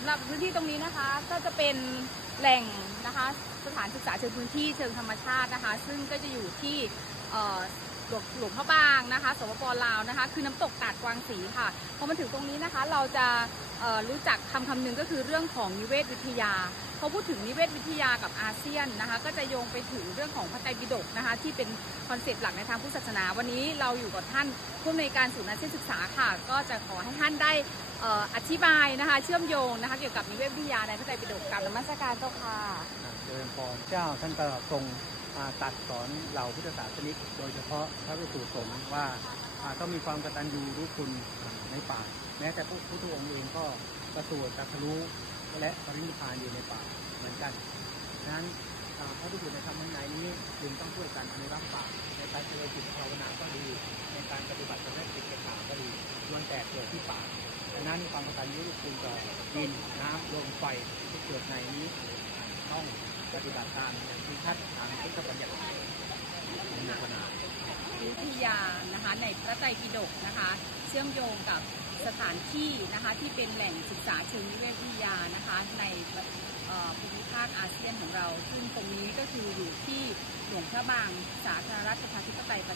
ำหรับพื้นที่ตรงนี้นะคะ ก็จะเป็นแหล่งนะคะ สถานศึกษาเชิงพื้นที่เชิงธรรมชาตินะคะ ซึ่งก็จะอยู่ที่ หลวงหลวงพระบางนะคะสปปลาวนะคะ คือน้ำตกตาดกวางสีค่ะพอมาถึงตรงนี้นะคะ เราจะรู้จักคำคำหนึ่งก็คือเรื่องของนิเวศวิทยาพอพูดถึงนิเวศวิทยากับอาเซียนนะคะ ก็จะโยงไปถึงเรื่องของพระไตรปิฎกนะคะ ที่เป็นคอนเซปต์หลักในทางพุทธศาสนา วันนี้เราอยู่กับท่านผู้อำนวยการศูนย์อาเซียนศึกษาค่ะ ก็จะขอให้ท่านได้อออธิบายนะคะ เชื่อมโยงนะคะ เกี่ยวกับนิเวศวิทยาในพระไตรปิฎกกับนมัสการเจ้าค่ะเจริญพรเจ้าท่านก็ทรง ตัดสอนเหล่าพุทธศาสนิกโดยเฉพาะพระภิกษุสงฆ์ว่าต้องมีความกตัญญูรู้คุณในป่า แม้แต่พระพุทธองค์เองก็ประสูติตรัสรู้และปรินิพานอยู่ในป่าเหมือนกันนั้นพระภิกษุในธรรมวินัยนี้จึงต้องช่วยกันอนุรักษ์ป่าในการเจริญจิตภาวนาก็ดี ในการปฏิบัติธรรมและกิจกรรมก็ดีล้วนแต่เกิดที่ป่าดังนั้นความกตัญญูรู้คุณต่อดินน้ำลมไฟที่เกิดในนี้ ต้องปฏิบัติตามอย่างที่ท่านทางพุทธบัญญัติในขณะวิทยานะคะในพระไตรปิฎกนะคะเชื่อมโยงกับสถานที่นะคะที่เป็นแหล่งศึกษาเชิงนิเวศวิทยานะคะในภูมิภาคอาเซียนของเรา ซึ่งตรงนี้ก็คืออยู่ที่หลวงพระบางสาธารณรัฐประชาธิปไตยประ